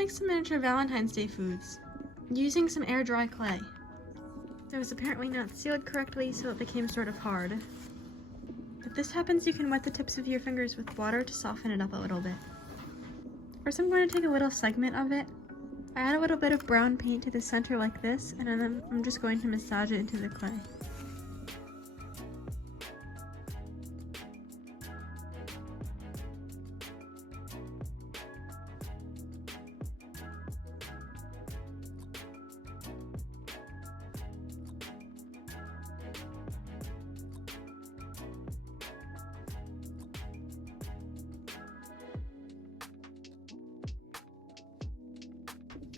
make some miniature Valentine's Day foods using some air dry clay. It was apparently not sealed correctly, so it became sort of hard. If this happens, you can wet the tips of your fingers with water to soften it up a little bit. First, I'm going to take a little segment of it. I add a little bit of brown paint to the center like this, and then I'm just going to massage it into the clay.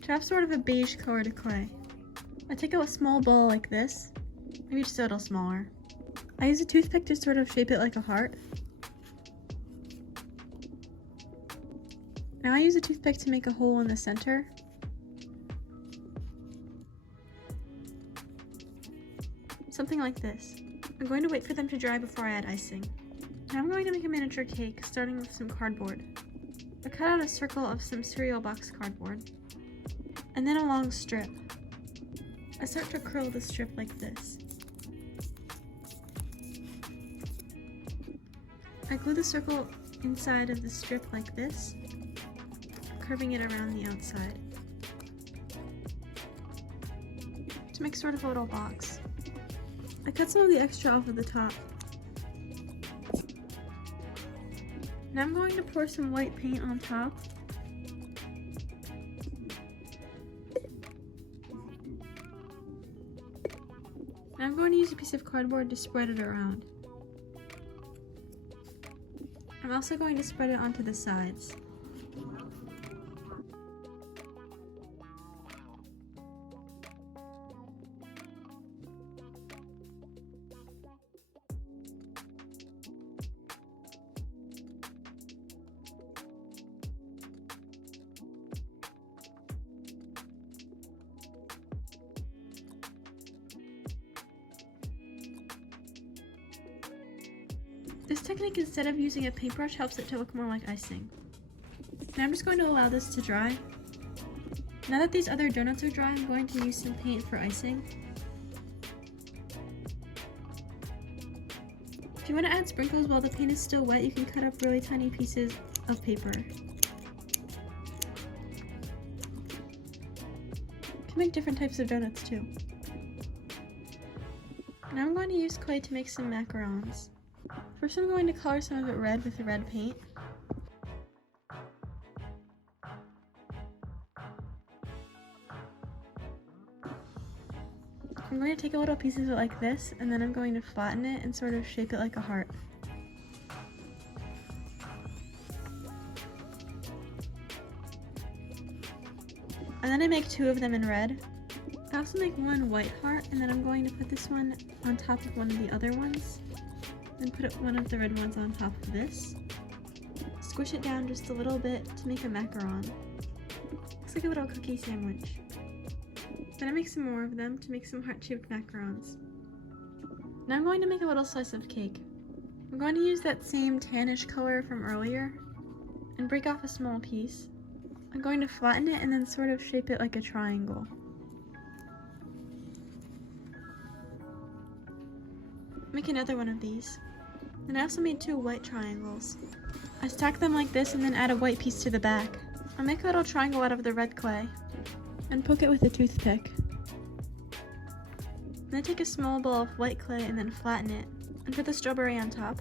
To have sort of a beige color to clay, I take a small ball like this, maybe just a little smaller. I use a toothpick to sort of shape it like a heart. Now I use a toothpick to make a hole in the center. Something like this. I'm going to wait for them to dry before I add icing. Now I'm going to make a miniature cake, starting with some cardboard. I cut out a circle of some cereal box cardboard, and then a long strip. I start to curl the strip like this. I glue the circle inside of the strip like this, curving it around the outside to make sort of a little box. I cut some of the extra off of the top. Now I'm going to pour some white paint on top. Now I'm going to use a piece of cardboard to spread it around. I'm also going to spread it onto the sides. This technique, instead of using a paintbrush, helps it to look more like icing. Now I'm just going to allow this to dry. Now that these other donuts are dry, I'm going to use some paint for icing. If you want to add sprinkles while the paint is still wet, you can cut up really tiny pieces of paper. You can make different types of donuts too. Now I'm going to use clay to make some macarons. First, I'm going to color some of it red with the red paint. I'm going to take a little piece of it like this, and then I'm going to flatten it and sort of shape it like a heart. And then I make two of them in red. I also make one white heart, and then I'm going to put this one on top of one of the other ones. Then put one of the red ones on top of this. Squish it down just a little bit to make a macaron. Looks like a little cookie sandwich. Then I make some more of them to make some heart-shaped macarons. Now I'm going to make a little slice of cake. I'm going to use that same tannish color from earlier and break off a small piece. I'm going to flatten it and then sort of shape it like a triangle. Make another one of these. And I also made two white triangles. I stack them like this and then add a white piece to the back. I'll make a little triangle out of the red clay and poke it with a toothpick. Then take a small ball of white clay and then flatten it and put the strawberry on top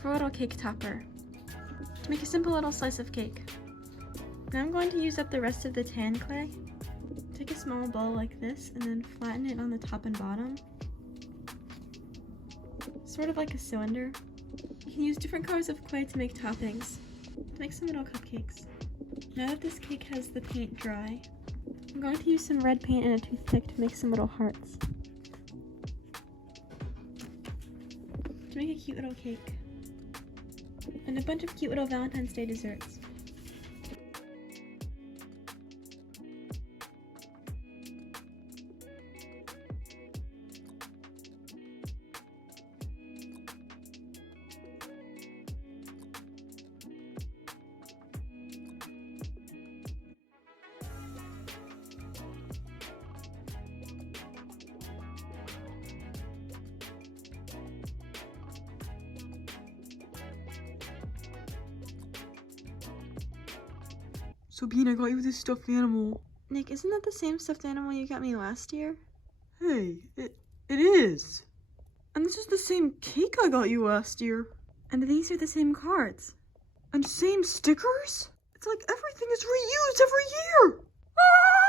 for a little cake topper to make a simple little slice of cake. Now I'm going to use up the rest of the tan clay. Take a small ball like this and then flatten it on the top and bottom, sort of like a cylinder. You can use different colors of clay to make toppings, to make some little cupcakes. Now that this cake has the paint dry, I'm going to use some red paint and a toothpick to make some little hearts. To make a cute little cake. And a bunch of cute little Valentine's Day desserts. So Bean, I got you this stuffed animal. Nick, isn't that the same stuffed animal you got me last year? Hey, it is. And this is the same cake I got you last year. And these are the same cards. And same stickers? It's like everything is reused every year. Ah!